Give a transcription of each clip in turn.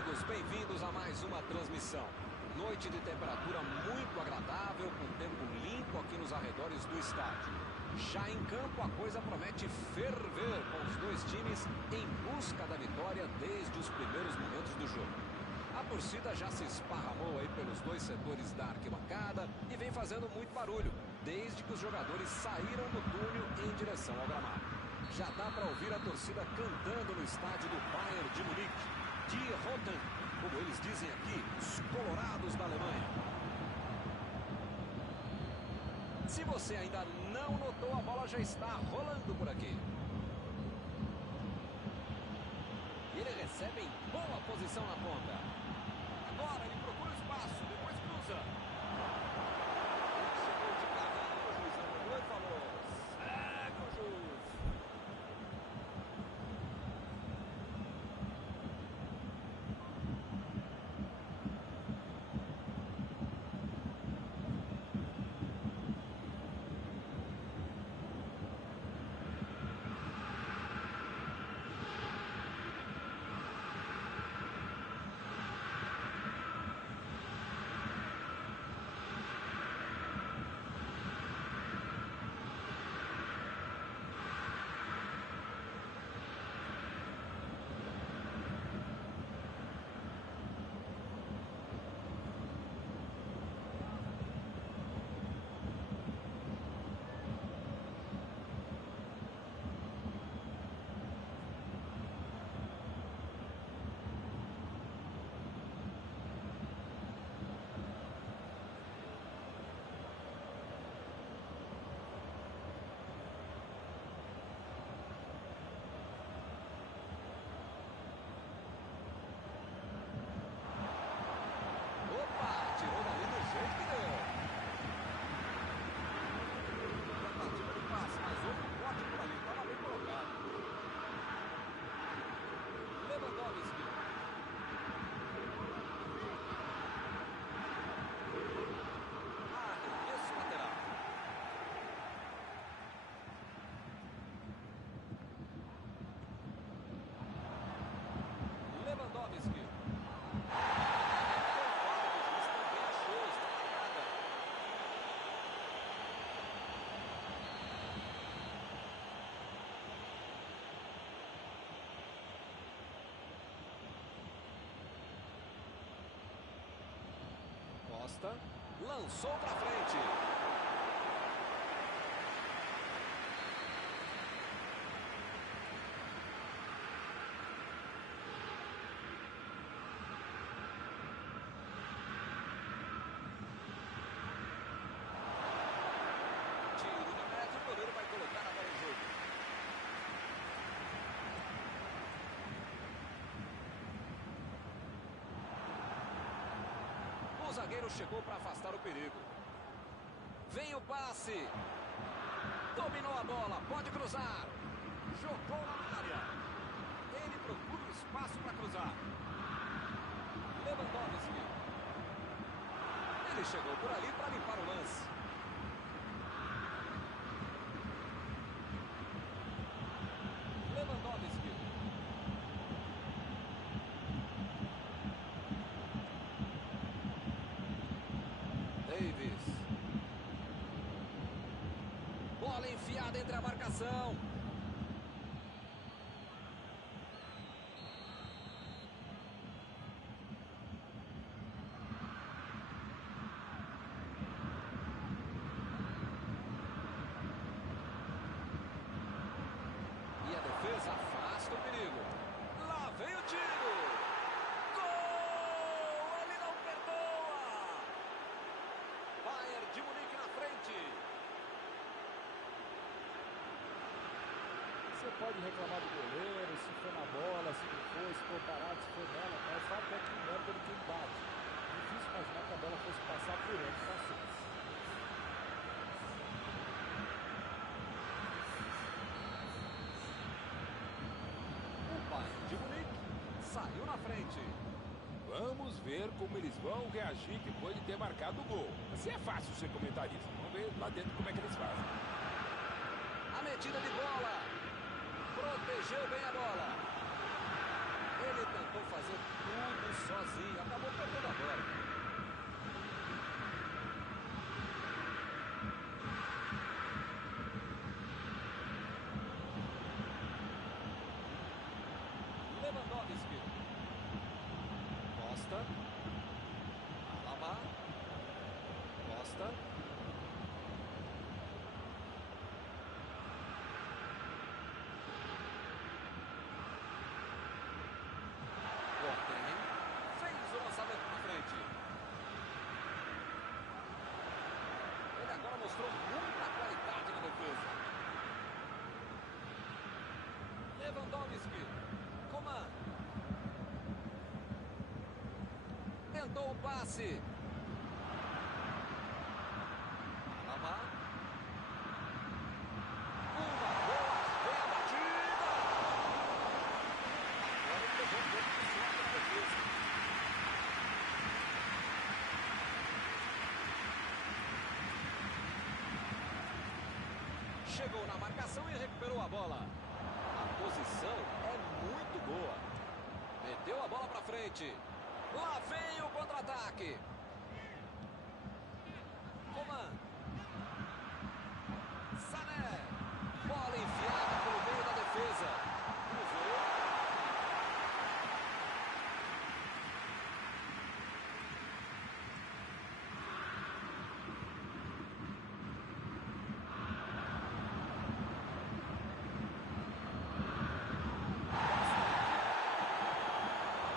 amigos, bem-vindos a mais uma transmissão. Noite de temperatura muito agradável, com tempo limpo aqui nos arredores do estádio. Já em campo, a coisa promete ferver com os dois times em busca da vitória desde os primeiros momentos do jogo. A torcida já se esparramou aí pelos dois setores da arquibancada e vem fazendo muito barulho, desde que os jogadores saíram do túnel em direção ao gramado. Já dá para ouvir a torcida cantando no estádio do Bayern de Munique. Die Roten, como eles dizem aqui, os colorados da Alemanha. Se você ainda não notou, a bola já está rolando por aqui. E ele recebe em boa posição na ponta. Agora ele procura espaço, depois cruza. Ele chegou de carrinho, o juizão olhou e falou: segue o juiz. Costa lançou para frente. Tiro de meta, o goleiro vai colocar a bola em jogo. O zagueiro chegou para afastar o perigo. Vem o passe. Dominou a bola, pode cruzar. Jogou na área. Ele procura o espaço para cruzar. Lewandowski. Ele chegou por ali para limpar o lance. Lewandowski. Davis. Bola enfiada entre a marcação. E a defesa afasta o perigo. Lá vem o tiro. Gol! Ele não perdoa. Bayern de Munique na frente. Você pode reclamar do goleiro, se foi na bola, se não foi, se foi parado, se foi nela, mas o fato é que o mérito ele tem bate. Difícil imaginar que a bola fosse passar por ele, passou. O Bayern de Munique saiu na frente. Vamos ver como eles vão reagir depois de ter marcado o gol. Assim é fácil ser comentarista. Vamos ver lá dentro como é que eles fazem. A metida de bola. Protegeu bem a bola. Ele tentou fazer tudo sozinho, acabou perdendo a bola. Lewandowski. Costa. Alaba. Costa. Boateng fez o lançamento na frente. Ele agora mostrou muita qualidade na defesa. Lewandowski. Coman. Tentou o passe. Alaba. Uma boa, bem abatida. Agora ele levou um pouco de sorte na defesa. Chegou na marcação e recuperou a bola. A posição é muito boa. Meteu a bola pra frente. Lá vem o contra-ataque. Coman. Sané. Bola enfiada pelo meio da defesa. Cruzou.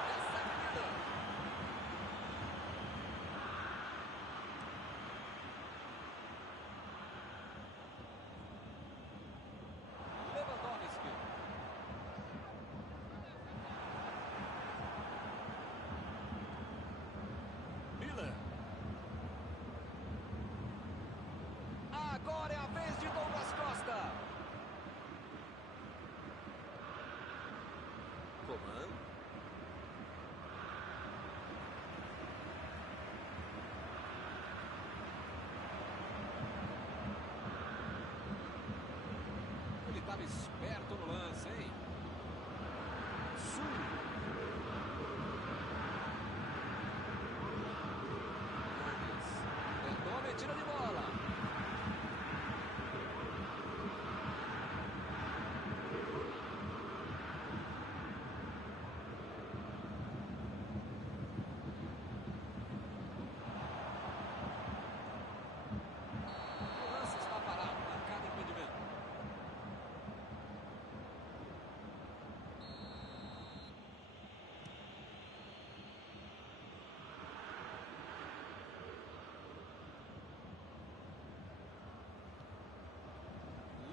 Essa é menina. Lewandowski. Miller. Agora é a vez de Douglas Costa. Coman. Ele estava esperto no lance, hein? Sul. Gomes. Tentou a metida de bola. O lance está parado, marcado impedimento.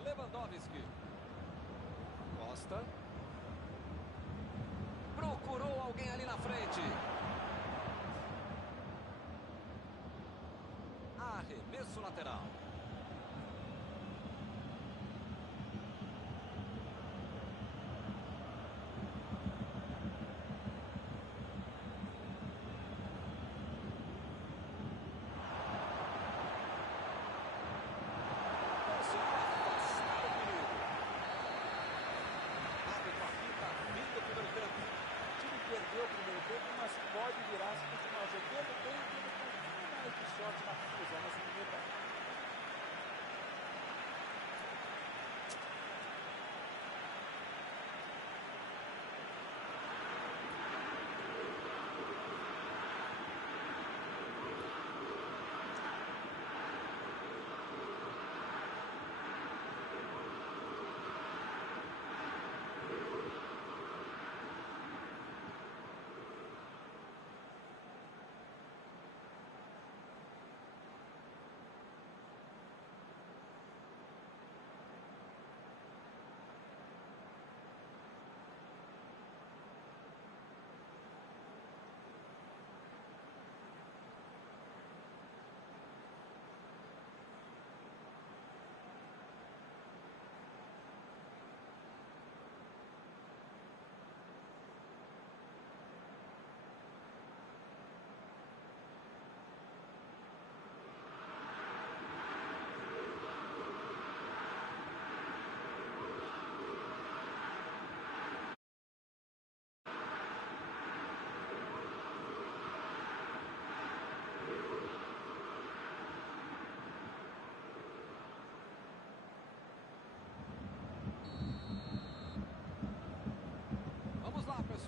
Lewandowski. Costa. Procurou alguém ali na frente. Arremesso lateral. Conseguiu afastar o perigo. Árbitro apita fim do primeiro tempo. O time perdeu o primeiro tempo, mas pode virar se continuar jogando bem e tendo um pouquinho mais de sorte na conclusão nessa primeira etapa.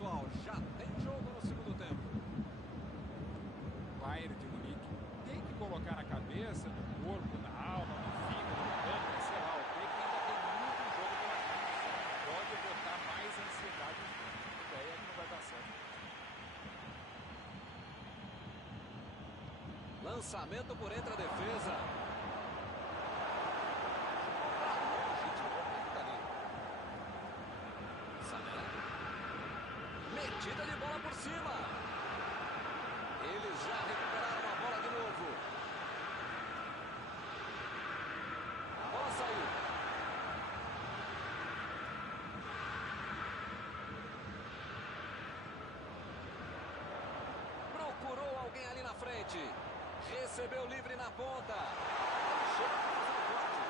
pessoal, já tem jogo no segundo tempo. Bayern de Munique tem que colocar na cabeça, no corpo, na alma, no fígado, no pânico, sei lá, o que ainda tem muito jogo pela frente. Pode botar mais ansiedade no jogo. A ideia é que não vai dar certo. Lançamento por entre a defesa. Sané. Metida de bola por cima. Eles já recuperaram a bola de novo. A bola saiu. Procurou alguém ali na frente. Recebeu livre na ponta. Chega para fazer o corte.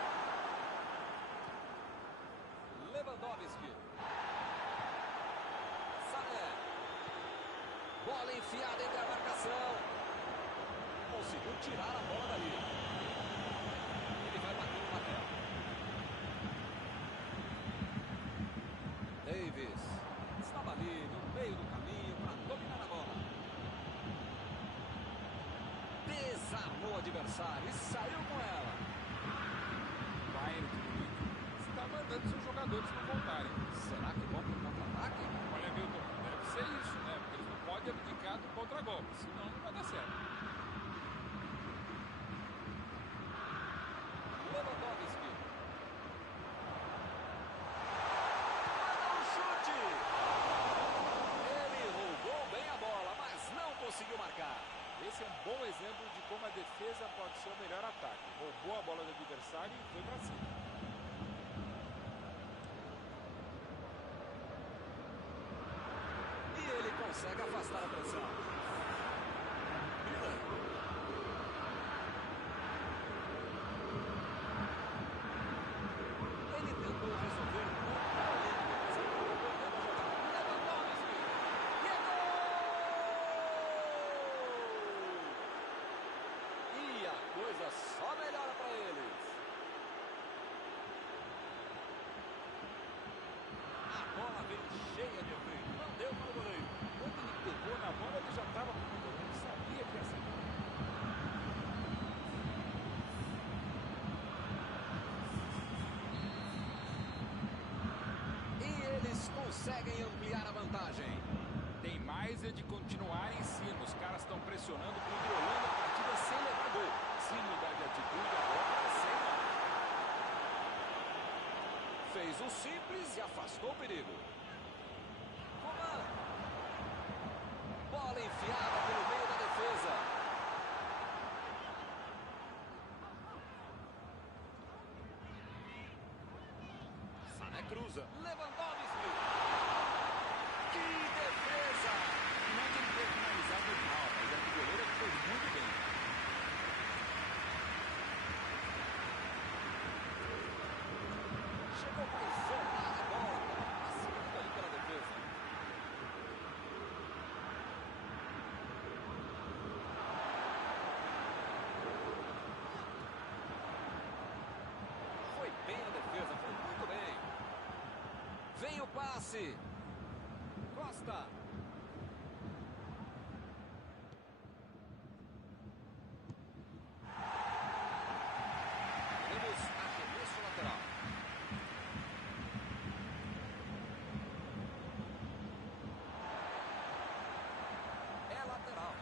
Lewandowski. Sané. Bola enfiada entre a marcação. Conseguiu tirar a bola dali. Ele vai bater no lateral. Davis. Estava ali no meio do caminho para dominar a bola. Desarmou o adversário e saiu com ela. Bayern de Munique está mandando seus jogadores não voltarem. Será que vão para o contra-ataque? Olha, Milton, deve ser isso, né? Porque eles não podem abdicar do contra-golpe, senão não vai dar certo. Lewandowski. Manda um chute. Ele roubou bem a bola, mas não conseguiu marcar. Esse é um bom exemplo de como a defesa pode ser o melhor ataque. Roubou a bola do adversário e foi para cima. E ele consegue afastar a pressão. Miller. Ele tentou resolver muito bem, mas acabou perdendo a jogada. Lewandowski. E é gol! E a coisa só melhora para eles. A bola veio cheia de efeito. Não deu para o goleiro. Quando ele pegou na bola, ele já estava com o goleiro, sabia que ia ser. E eles conseguem ampliar a vantagem. Tem mais é de continuar em cima. Os caras estão pressionando, controlando a partida sem levar gol. Se mudar de atitude agora, é sem nada. Fez o simples e afastou o perigo. Coman. Bola enfiada pelo meio da defesa. Sané cruza. Lewandowski. Que defesa! Não tem que ter finalizado mal, mas é que o goleiro foi muito bem. Chegou mais isolada a bola. Passando ali pela defesa. Foi bem a defesa, foi muito bem. Vem o passe. Costa. Temos arremesso lateral. É lateral.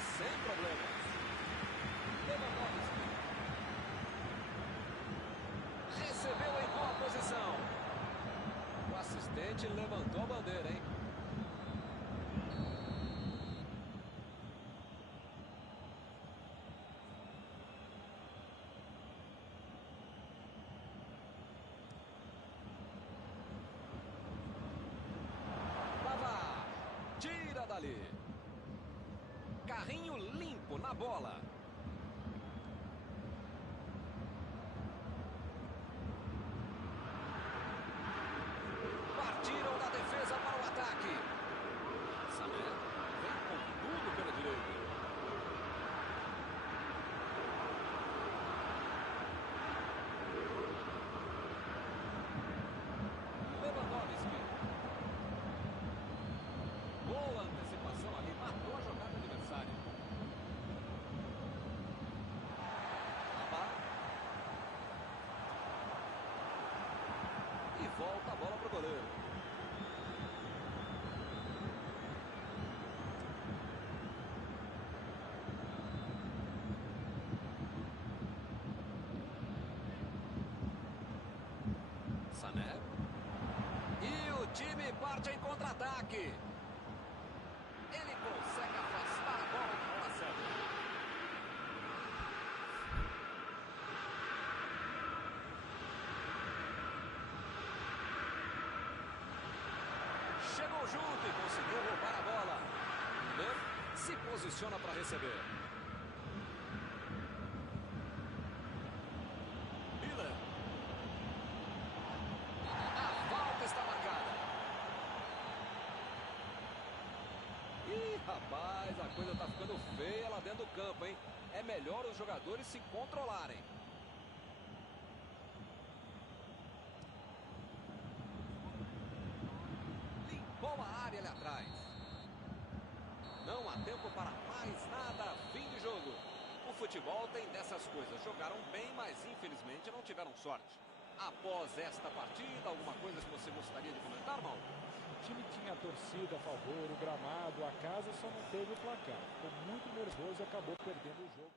sem problemas. Lewandowski. Recebeu em boa posição. O assistente levantou a bandeira, hein? Pavar. Tira dali. Carrinho limpo na bola. Partiram da defesa para o ataque. Sané vem com tudo pela direita. Lewandowski. Boa antecipação ali, matou a jogada adversária. Pavar. E volta a bola para o goleiro. Sané. E o time parte em contra-ataque. Ele consegue afastar a bola na hora certa. Chegou junto e conseguiu roubar a bola. Müller se posiciona para receber. Müller. A falta está marcada. Ih, rapaz, a coisa tá ficando feia lá dentro do campo, hein? É melhor os jogadores se controlarem. Limpou a área ali atrás. Não há tempo para mais nada. Fim de jogo. O futebol tem dessas coisas. Jogaram bem, mas infelizmente não tiveram sorte. Após esta partida, alguma coisa que você gostaria de comentar, Mauro? O time tinha a torcida a favor, o gramado, a casa, só não teve o placar. Ficou muito nervoso e acabou perdendo o jogo.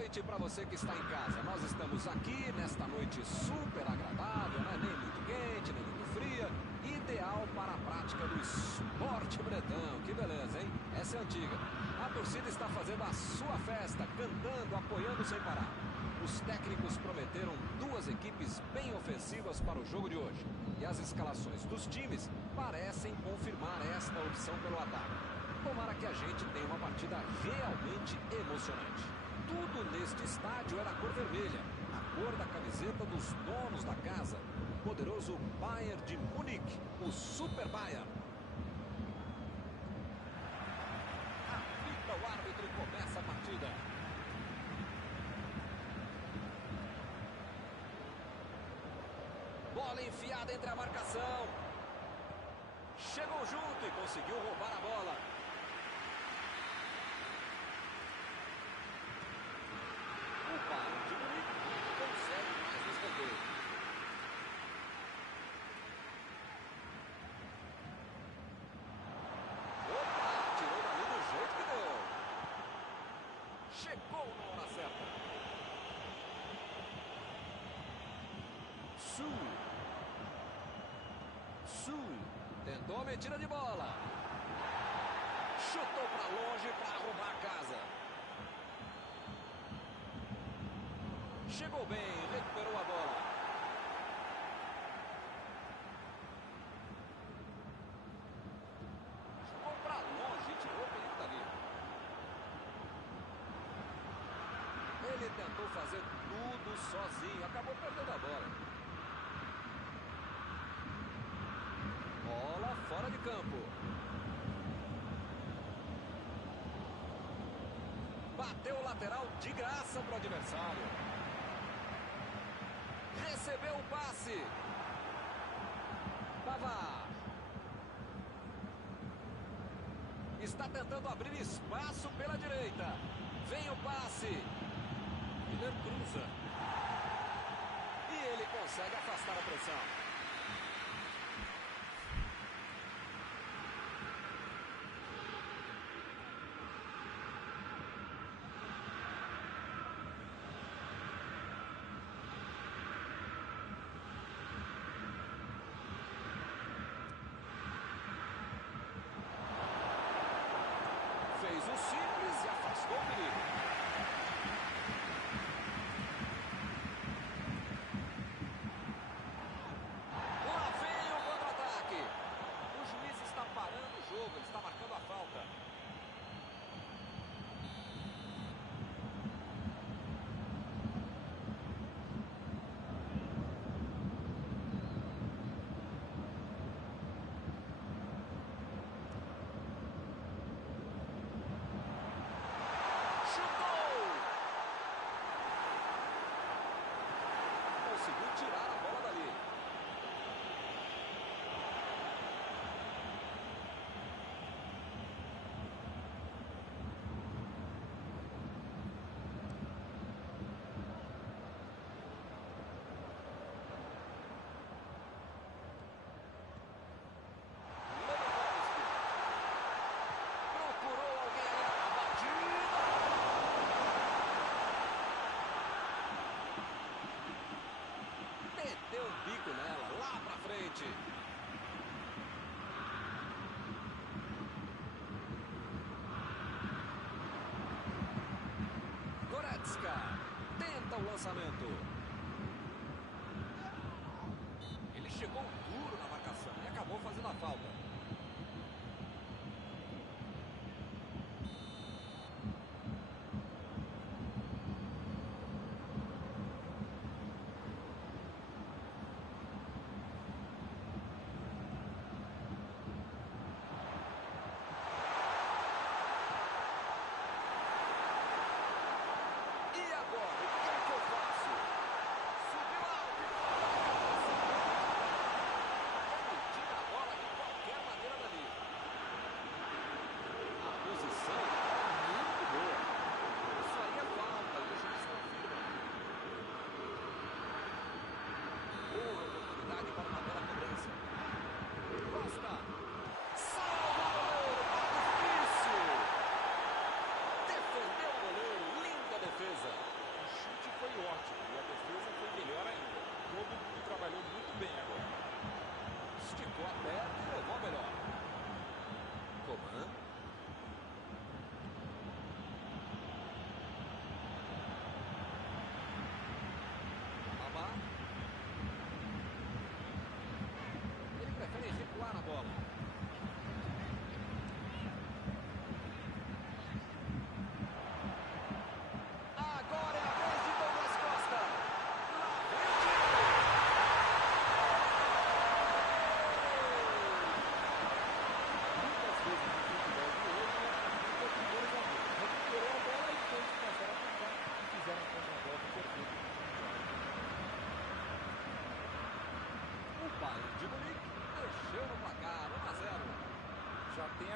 noite para você que está em casa. Nós estamos aqui nesta noite super agradável, né? Nem muito quente, nem muito fria. Ideal para a prática do esporte bretão. Que beleza, hein? Essa é antiga. A torcida está fazendo a sua festa, cantando, apoiando sem parar. Os técnicos prometeram duas equipes bem ofensivas para o jogo de hoje. E as escalações dos times parecem confirmar esta opção pelo ataque. Tomara que a gente tenha uma partida realmente emocionante. Tudo neste estádio era cor vermelha, a cor da camiseta dos donos da casa, o poderoso Bayern de Munique, o Super Bayern. Apita o árbitro e começa a partida. Bola enfiada entre a marcação. Chegou junto e conseguiu roubar a bola. O Bayern de Munique consegue mais no escanteio. Opa, tirou dali do jeito que deu. Chegou na hora certa. Tentou a metida de bola. Chutou para longe para arrumar a casa. Chegou bem, recuperou a bola. Jogou para longe e tirou o perigo dali. Ele tentou fazer tudo sozinho, acabou perdendo a bola. Bola fora de campo. Bateu o lateral de graça para o adversário. Recebeu o passe. Pavard. Está tentando abrir espaço pela direita. Vem o passe. Miller cruza. E ele consegue afastar a pressão. Fez o simples e afastou o perigo. Lá vem o contra-ataque. O juiz está parando o jogo, ele está marcando a falta. Conseguiu tirar a bola dali. Lewandowski. Procurou alguém ali na batida. Meteu um bico nela, lá pra frente. Goretzka tenta o lançamento. Ele chegou duro na marcação e acabou fazendo a falta. E agora, o que é que eu faço?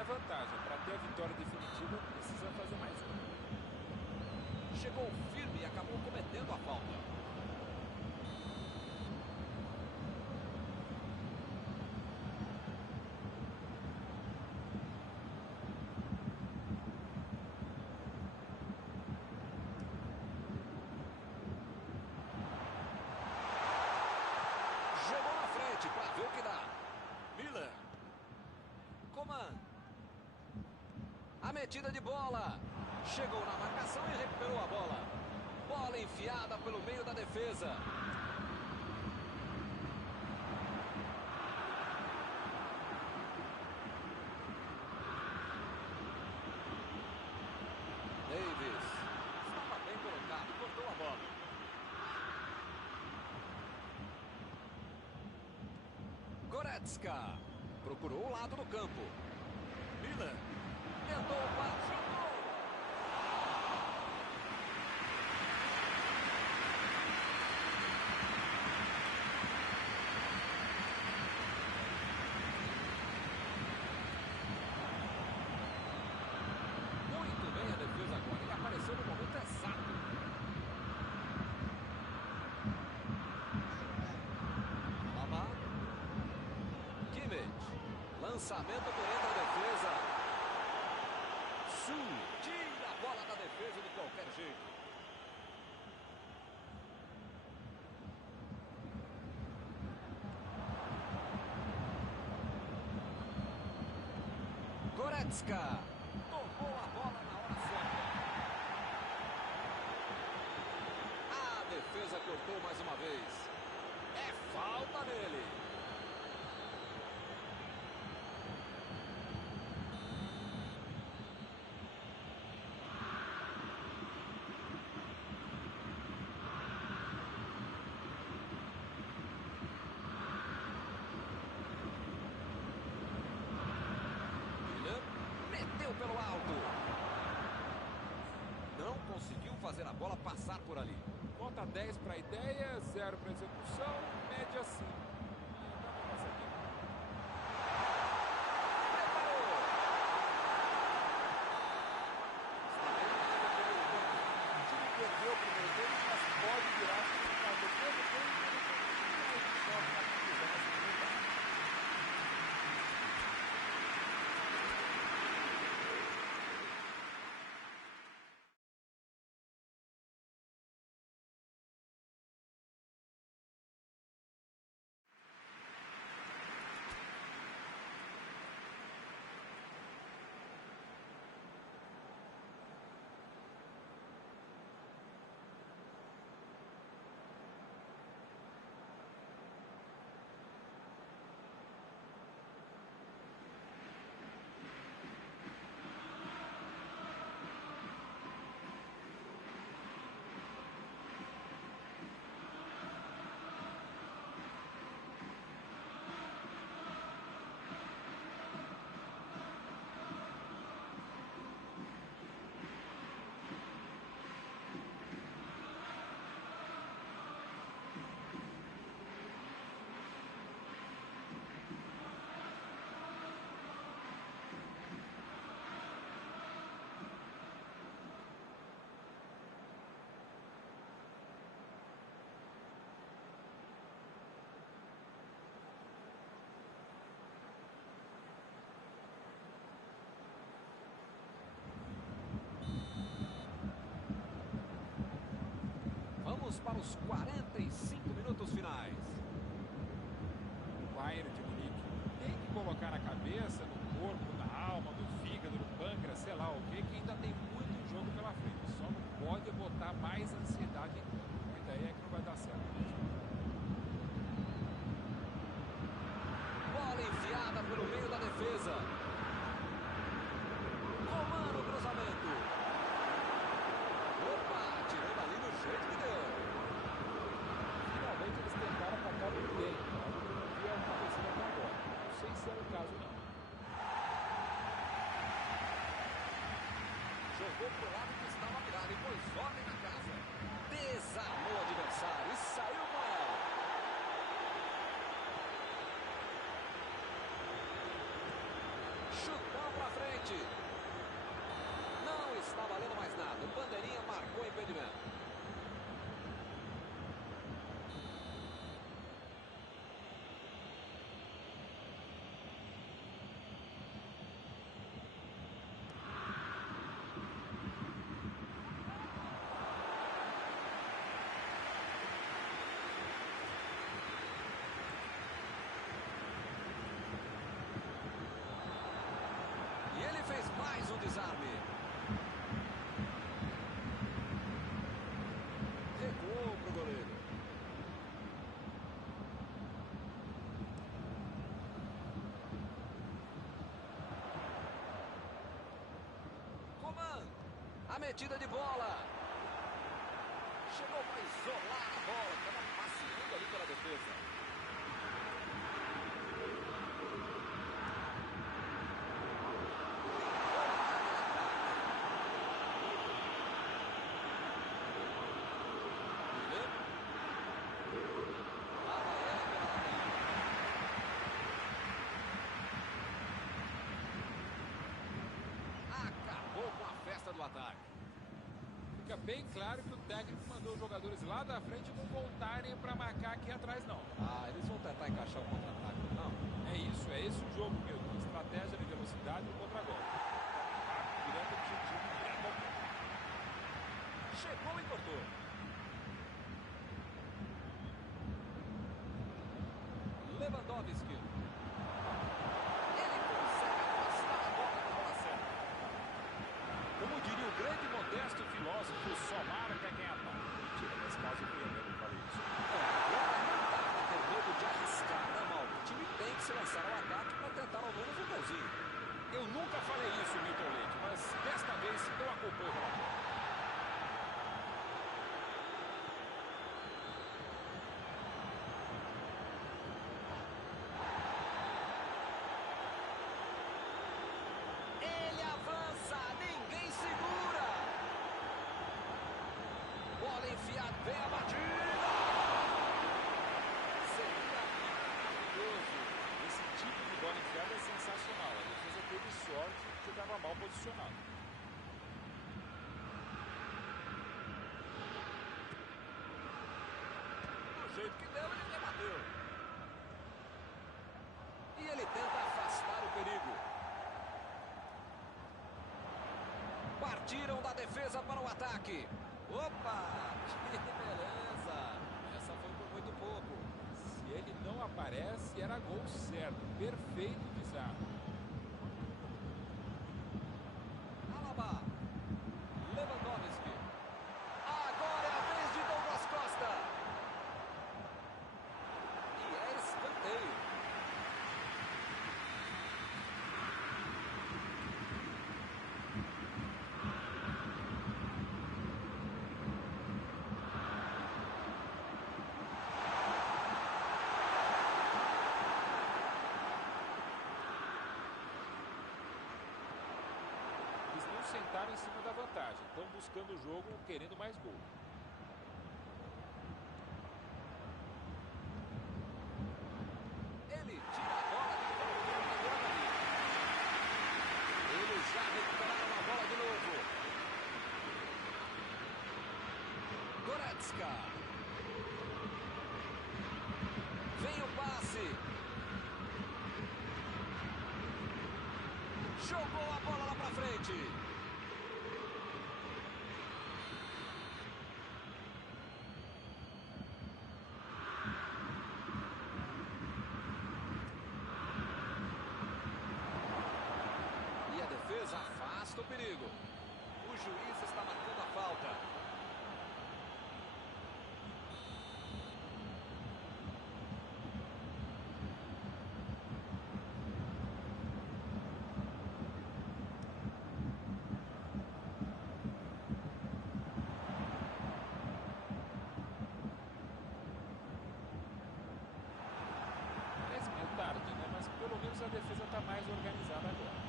vantagem. Para ter a vitória definitiva, precisa fazer mais um. Chegou firme e acabou cometendo a falta. Jogou na frente para ver o que dá. Miller. Coman. A metida de bola. Chegou na marcação e recuperou a bola. Bola enfiada pelo meio da defesa. Davis. Estava bem colocado, cortou a bola. Goretzka. Procurou o lado do campo. Miller. Tentou o passe. Chutou. Muito bem a defesa agora. Ele apareceu no momento exato. Alaba. Kimmich. Lançamento por entre a defesa. Tira a bola da defesa de qualquer jeito. Goretzka. Tocou a bola na hora certa. A defesa cortou mais uma vez. É falta nele. Meteu pelo alto. Não conseguiu fazer a bola passar por ali. Nota 10 para a ideia, 0 para a execução, média 5. Preparou. O time perdeu o primeiro tempo, mas pode virar se ficar depois do tempo. Ele tem mais de na conclusão da segunda etapa. Vamos para os 45 minutos finais. O Bayern de Munique tem que colocar na cabeça, no corpo, na alma, no fígado, no pâncreas, sei lá o que ainda tem muito jogo pela frente. Só não pode botar mais ansiedade em campo. A ideia é que não vai dar certo mesmo. Bola enfiada pelo meio da defesa. Comando o cruzamento. Opa, tirou dali do jeito que deu. Finalmente eles tentaram atacar muito bem. Algo que não havia acontecido até agora. Não sei se era o caso não. Jogou pro lado que estava virado e pôs ordem na casa. Desarmou o adversário e saiu com ela. Chutão pra frente. Mais um desarme. Recuou pro goleiro. Coman. A metida de bola. Chegou para isolar a bola. Estava passeando ali pela defesa. Do ataque. Fica bem claro que o técnico mandou os jogadores lá da frente não voltarem para marcar aqui atrás, não. Ah, eles vão tentar encaixar o contra-ataque, não? É isso, é esse o jogo, Milton. Estratégia de velocidade e contra-golpe. Direto ao objetivo, direto ao ponto. Chegou e cortou. Lewandowski. Ele consegue afastar a bola da bola certa. Como diria o grande modesto filósofo, só marca quem ataca. Mentira, nesse caso eu mesmo falei isso. Agora não dá para ter medo de arriscar, né, Mauro? O time tem que se lançar ao ataque para tentar ao menos um golzinho. Eu nunca falei isso, Milton Leite, mas desta vez eu acompanho o relatório. Ele avança, ninguém segura. Bola enfiada, vem a batida. Seria maravilhoso. Esse tipo de bola enfiada é sensacional. A defesa teve sorte que estava mal posicionado. Do jeito que deu, ele rebateu. E ele tenta afastar o perigo. Partiram da defesa para o ataque. Opa, que beleza. Essa foi por muito pouco. Se ele não aparece, era gol certo. Perfeito desarme. Alaba. Lewandowski. Agora é a vez de Douglas Costa. E é escanteio. Eles não sentaram em cima da vantagem. Estão buscando o jogo, querendo mais gol. Ele tira a bola de qualquer maneira ali. Eles já recuperaram a bola de novo. Goretzka. Vem o passe. Jogou a bola lá pra frente. E a defesa afasta o perigo. O juiz está marcando a falta. Parece meio tarde, né? Mas pelo menos a defesa está mais organizada agora.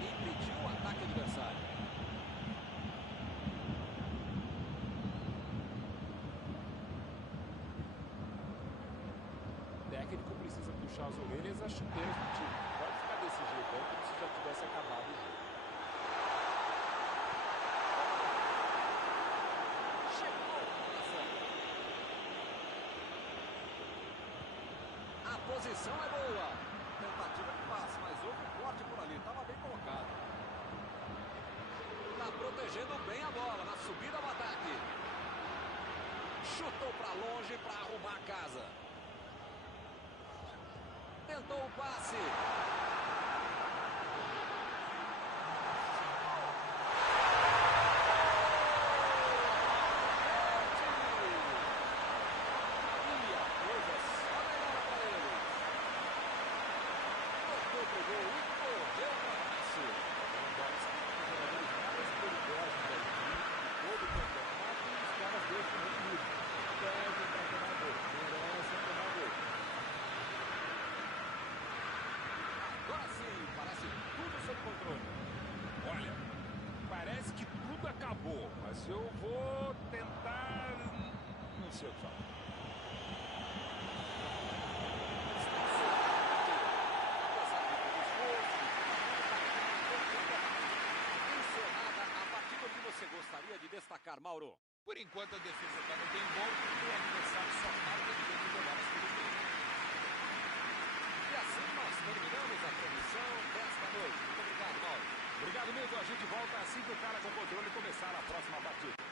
Impediu o ataque adversário. O técnico precisa puxar as orelhas e as chuteiras do time. Pode ficar desse jeito aí como se já tivesse acabado o jogo. Chegou a bola certa. A posição é boa. Tentativa de passe, mas houve um corte por ali. Estava bem colocado. Está protegendo bem a bola na subida ao ataque. Chutou para longe para arrumar a casa. Tentou o passe. Cássio. Eu vou tentar... Não sei o que falar. Você gostaria de destacar, Mauro? Por enquanto a defesa está no bem bom e o adversário só marca dentro de jogadas pelo meio. E assim nós terminamos a transmissão desta noite. Muito obrigado, Mauro. Obrigado mesmo, a gente volta assim que o cara com controle começar a próxima partida.